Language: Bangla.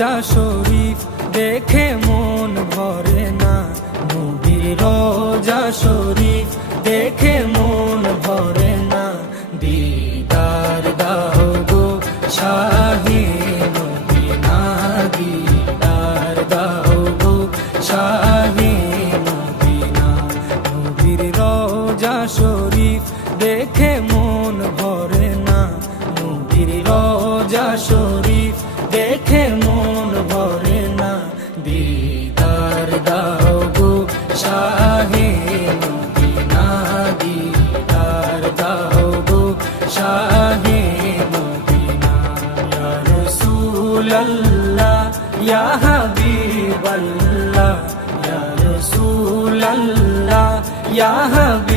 রোজা শরীফ দেখে মন ভরে না, নবীর রোজা শরীফ দেখে মন ভরে না। দিদার দাও গো শাহে মদিনা, দিদার দাও গো শাহে মদিনা। নবীর রোজা শরীফ দেখে মন ভরে না, নবীর রোজা শরীফ দেখে মন ভরে না। দিদার দাও গো শাহে মদিনা, দিদার দাও গো শাহে মদিনা। ইয়া রাসূলাল্লাহ ইয়া হাবিবাল্লাহ, ইয়া রাসূলাল্লাহ ইয়া হাবিবাল্লাহ।